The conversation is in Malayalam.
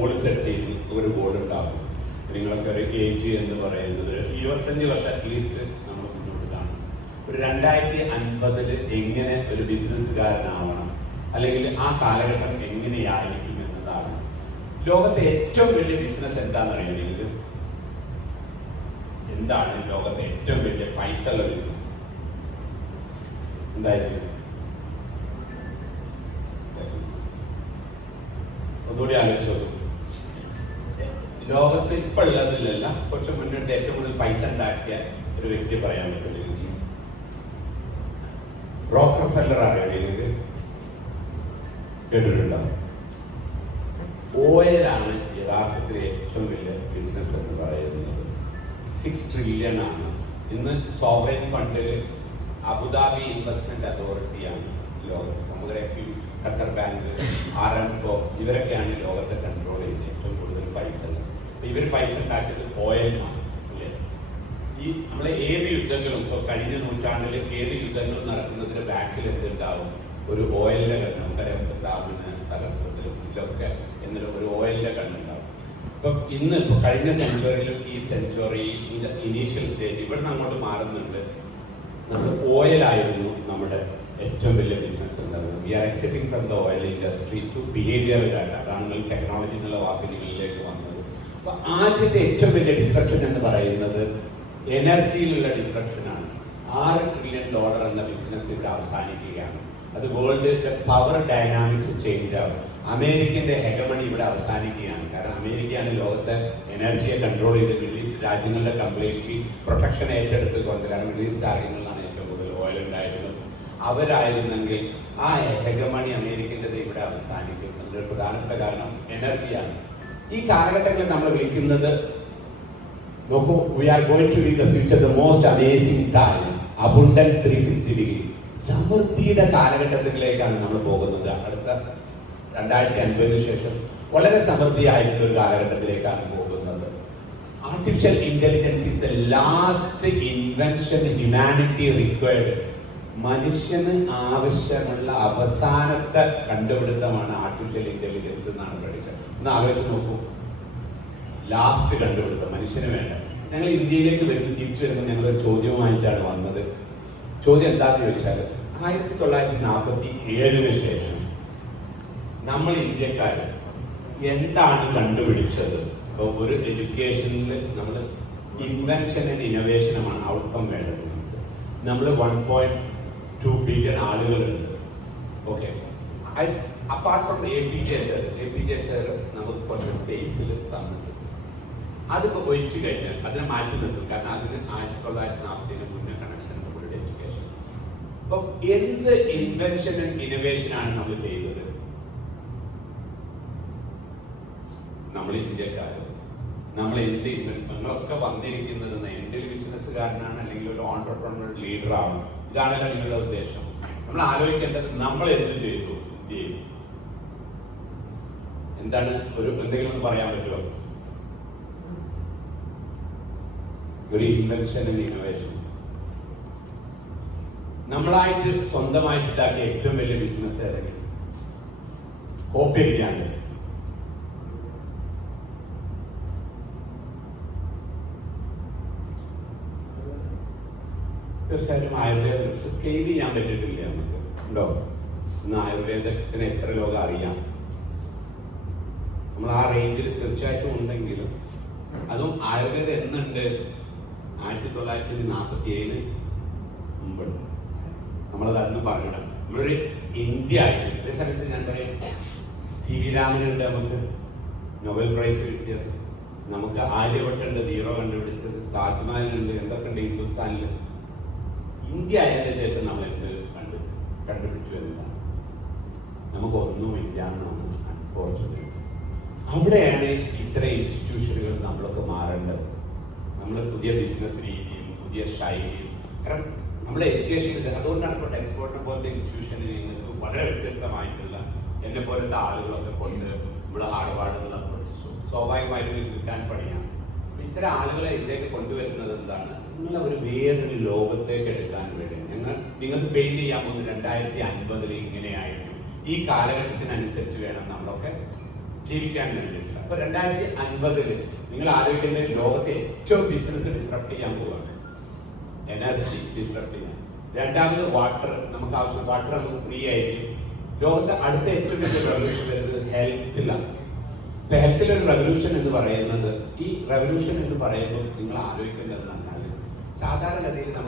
ഗോൾ സെറ്റ് ചെയ്ത് ഒരു ഗോൾ ഉണ്ടാകും. നിങ്ങളൊക്കെ ഒരു ഏജ് എന്ന് പറയുന്നത് 25 വർഷം അറ്റ്ലീസ്റ്റ് നമ്മൾ മുന്നോട്ട് കാണും. ഒരു 2050 എങ്ങനെ ഒരു ബിസിനസ്സുകാരനാവണം, അല്ലെങ്കിൽ ആ കാലഘട്ടം എങ്ങനെയായിരിക്കും എന്നതാണ്. ലോകത്തെ ഏറ്റവും വലിയ ബിസിനസ് എന്താണെന്ന് അറിയുന്നത്? എന്താണ് ലോകത്തെ ഏറ്റവും വലിയ പൈസ ഉള്ള ബിസിനസ്? എന്തായിരിക്കും? ഒന്നുകൂടി ആലോചിച്ചോ. ലോകത്ത് ഇപ്പൊ ഉള്ളതിലല്ല, കുറച്ച് മുന്നോട്ട് ഏറ്റവും കൂടുതൽ പൈസ ഉണ്ടാക്കിയ ഒരു വ്യക്തിയെ പറയാൻ പറ്റില്ല. റോക്കർഫെല്ലർ അറിയാം നിങ്ങൾക്ക്? കേട്ടിട്ടുണ്ടോ? ഓയിലാണ് യഥാർത്ഥത്തിൽ ഏറ്റവും വലിയ ബിസിനസ് എന്ന് പറയുന്നത്. 6 ട്രില്യൺ ആണ് ഇന്ന്. സോവറിൻ ഫണ്ടിൽ അബുദാബി ഇൻവെസ്റ്റ്മെന്റ് അതോറിറ്റിയാണ് ലോകത്ത്. നമ്മുടെ ഖത്തർ ബാങ്ക്, ആരാംകോ, ഇവരൊക്കെയാണ് ലോകത്തെ കൺട്രോൾ ചെയ്യുന്നത് ഏറ്റവും കൂടുതൽ പൈസ. ഇവർ പൈസ ഉണ്ടാക്കിയത് ഓയിലാണ് അല്ലേ? ഈ നമ്മളെ ഏത് യുദ്ധങ്ങളും, ഇപ്പോൾ കഴിഞ്ഞ നൂറ്റാണ്ടിൽ ഏത് യുദ്ധങ്ങളും നടക്കുന്നതിന് ബാക്കിൽ എന്തുണ്ടാവും? ഒരു ഓയിലിന്റെ കണ്ണ്. നമുക്കറിയാം സദ്ദാമിന് തലപ്പത്തിലും ഇതൊക്കെ എന്നൊരു ഒരു ഓയിലിന്റെ കണ്ണുണ്ടാവും. ഇപ്പം ഇന്ന് ഇപ്പൊ കഴിഞ്ഞ സെഞ്ചുറിയിലും ഈ സെഞ്ചുറിയുടെ ഇനീഷ്യൽ സ്റ്റേജ് ഇവിടുന്ന് അങ്ങോട്ട് മാറുന്നുണ്ട്. നമ്മൾ ഓയിലായിരുന്നു നമ്മുടെ ഏറ്റവും വലിയ ബിസിനസ് ഉണ്ടാകുന്നത്. We are exiting from the oil industry to behaviour data. അതാണ് നിങ്ങൾ ടെക്നോളജി എന്നുള്ള വാക്കുകളിലേക്ക് വന്നത്. അപ്പൊ ആദ്യത്തെ ഏറ്റവും വലിയ ഡിസ്ട്രക്ഷൻ എന്ന് പറയുന്നത് എനർജിയിലുള്ള ഡിസ്ട്രക്ഷനാണ്. $6 ട്രില്യൺ എന്ന ബിസിനസ് ഇവിടെ അവസാനിക്കുകയാണ്. അത് വേൾഡിന്റെ പവർ ഡൈനാമിക്സ് ചേഞ്ച് ആവും. അമേരിക്കന്റെ ഹെഗമണി ഇവിടെ അവസാനിക്കുകയാണ്. കാരണം അമേരിക്കയാണ് ലോകത്തെ എനർജിയെ കൺട്രോൾ ചെയ്ത് മിഡിൽ ഈസ്റ്റ് രാജ്യങ്ങളുടെ കംപ്ലീറ്റ്ലി പ്രൊട്ടക്ഷൻ ഏറ്റെടുത്തുകൊണ്ട്. കാരണം മിഡിൽ ഈസ്റ്റ് രാജ്യങ്ങളിലാണ് ഏറ്റവും കൂടുതൽ ഓയിൽ ഉണ്ടായിരുന്നത്. അവരായിരുന്നെങ്കിൽ ആ ഹെഗമണി അമേരിക്കൻ്റെത് ഇവിടെ അവസാനിക്കും. അതിൻ്റെ പ്രധാനപ്പെട്ട കാരണം എനർജിയാണ്. ഈ കാലഘട്ടങ്ങളിൽ നമ്മൾ വിളിക്കുന്നത്, നോക്കൂ, we are going to live the future the most amazing time, abundant 360 degree. സമൃദ്ധിയുടെ കാലഘട്ടത്തിലേക്കാണ് നമ്മൾ പോകുന്നത്. അടുത്ത 2050 ശേഷം വളരെ സമൃദ്ധിയായിട്ടുള്ള ഒരു കാലഘട്ടത്തിലേക്കാണ് പോകുന്നത്. Artificial intelligence is the last invention humanity required. മനുഷ്യന് ആവശ്യമുള്ള അവസാനത്തെ കണ്ടുപിടുത്തമാണ് ആർട്ടിഫിഷ്യൽ ഇന്റലിജൻസ് എന്നാണ് പഠിച്ചത്. ഒന്ന് ആലോചിച്ച് നോക്കൂ. ലാസ്റ്റ് കണ്ടുപിടുത്തം മനുഷ്യന് വേണ്ട. ഞങ്ങൾ ഇന്ത്യയിലേക്ക് തിരിച്ചു വരുമ്പോൾ ഞങ്ങളൊരു ചോദ്യവുമായിട്ടാണ് വന്നത്. ചോദ്യം എന്താണെന്ന് ചോദിച്ചാൽ, 1947 ശേഷം നമ്മൾ ഇന്ത്യക്കാർ എന്താണ് കണ്ടുപിടിച്ചത്? ഇപ്പോൾ ഒരു എഡ്യൂക്കേഷനിൽ നമ്മൾ ഇൻവെൻഷൻ ആൻഡ് ഇന്നോവേഷനുമാണ് ഔട്ട്കം വേണ്ടത്. നമ്മൾ 1.2 ബില്യൺ ആളുകളുണ്ട്. Okay, apart from APJ sir നമുക്ക് കുറച്ച് സ്പേസിൽ തന്നിട്ടുണ്ട്. അതൊക്കെ ഒഴിച്ചു കഴിഞ്ഞാൽ അതിനെ മാറ്റി നിർത്തും. കാരണം അതിന് 1940 മുന്നേ കണക്ഷൻ നമ്മളുടെ എഡ്യൂക്കേഷൻ. അപ്പം എന്ത് ഇൻവെൻഷൻ ആൻഡ് ഇന്നോവേഷൻ ആണ് നമ്മൾ ചെയ്തത്? നമ്മൾ ഇന്ത്യക്കാർ. നമ്മൾ എന്ത് നിങ്ങളൊക്കെ വന്നിരിക്കുന്നത് എൻ്റെ ഒരു ബിസിനസ്സുകാരനാണ്, അല്ലെങ്കിൽ ഒരു ഓൺട്രപ്രണർ ലീഡറാണ്. ഇതാണല്ലോ നിങ്ങളുടെ ഉദ്ദേശം. നമ്മൾ ആലോചിക്കേണ്ടത് നമ്മൾ എന്ത് ചെയ്തു ഇന്ത്യയിൽ. എന്താണ് എന്തെങ്കിലും ഒന്ന് പറയാൻ പറ്റുമോ? ഒരു ഇൻവെൻഷൻ ആൻഡ് ഇന്നോവേഷൻ. നമ്മളായിട്ട് സ്വന്തമായിട്ട് ഉണ്ടാക്കിയ ഏറ്റവും വലിയ ബിസിനസ് ഏതെങ്കിലും കോപ്പി അടിക്കാണ്ട്. തീർച്ചയായിട്ടും ആയുർവേദം. പക്ഷെ സ്കെയിൽ ചെയ്യാൻ പറ്റിയിട്ടില്ല നമുക്ക്. ഉണ്ടോ? ഇന്ന് ആയുർവേദത്തിന് എത്ര ലോകം അറിയാം? നമ്മൾ ആ റേഞ്ചിൽ തീർച്ചയായിട്ടും ഉണ്ടെങ്കിലും അതും ആയുർവേദം എന്നുണ്ട്? 1947 മുമ്പുണ്ട്. നമ്മളത് അന്ന് പറഞ്ഞിടാം. നമ്മളൊരു ഇന്ത്യ ആയിട്ട്. അതേ സമയത്ത് ഞാൻ പറയാം, CV രാമനുണ്ട് നമുക്ക് നൊബൽ പ്രൈസ് കിട്ടിയത്. നമുക്ക് ആര്യഭട്ടുണ്ട് സീറോ കണ്ടുപിടിച്ചത്. താജ്മഹലുണ്ട്. എന്തൊക്കെ ഉണ്ട് ഹിന്ദുസ്ഥാനിൽ. ഇന്ത്യ ആയതിനു ശേഷം നമ്മൾ എന്ത് കണ്ടുപിടിച്ചു എന്നതാണ്. നമുക്കൊന്നുമില്ല എന്നാണ് അൺഫോർച്യുനേറ്റ്. അവിടെയാണ് ഇത്തരം ഇൻസ്റ്റിറ്റ്യൂഷനുകൾ നമ്മളൊക്കെ മാറേണ്ടത്. നമ്മൾ പുതിയ ബിസിനസ് രീതിയും പുതിയ ശൈലിയും. കാരണം നമ്മളെ എഡ്യൂക്കേഷൻ അതുകൊണ്ടാണ് ഇപ്പോൾ എക്സ്പോർട്ടിനെ പോലത്തെ ഇൻസ്റ്റിറ്റ്യൂഷന് നിങ്ങൾക്ക് വളരെ വ്യത്യസ്തമായിട്ടുള്ള എന്നെ പോലത്തെ ആളുകളൊക്കെ കൊണ്ട് നമ്മൾ ഹാർഡ്വാർഡുകൾ സ്വാഭാവികമായിട്ട് കിട്ടാൻ പണിയാണ്. ഇത്തരം ആളുകളെ ഇതിലേക്ക് കൊണ്ടുവരുന്നത് എന്താണ്? നിങ്ങളെ ഒരു വേറൊരു ലോകത്തേക്ക് എടുക്കാൻ വേണ്ടി നിങ്ങൾക്ക് പെയിന്റ് ചെയ്യാൻ പോകുന്നത് 2050 ഇങ്ങനെയായിരിക്കും. ഈ കാലഘട്ടത്തിനനുസരിച്ച് വേണം നമ്മളൊക്കെ ജീവിക്കാൻ വേണ്ടിയിട്ട്. അപ്പൊ 2050 നിങ്ങൾ ആലോചിക്കേണ്ട ലോകത്തെ ഏറ്റവും ബിസിനസ് ഡിസ്റപ്റ്റ് ചെയ്യാൻ പോവുകയാണ്. എനർജി ഡിസ്റപ്റ്റ് ചെയ്യാൻ. രണ്ടാമത് വാട്ടർ, നമുക്ക് ആവശ്യം വാട്ടർ നമുക്ക് ഫ്രീ ആയിരിക്കും. ലോകത്തെ അടുത്ത ഏറ്റവും വലിയ റെവല്യൂഷൻ വരുന്നത് ഹെൽത്തിലാണ്. ഇപ്പൊ ഹെൽത്തിലൊരു റെവല്യൂഷൻ എന്ന് പറയുന്നത്, ഈ റെവല്യൂഷൻ എന്ന് പറയുമ്പോൾ നിങ്ങൾ ആലോചിക്കേണ്ടതെന്ന് പറഞ്ഞാൽ സാധാരണഗതിയിൽ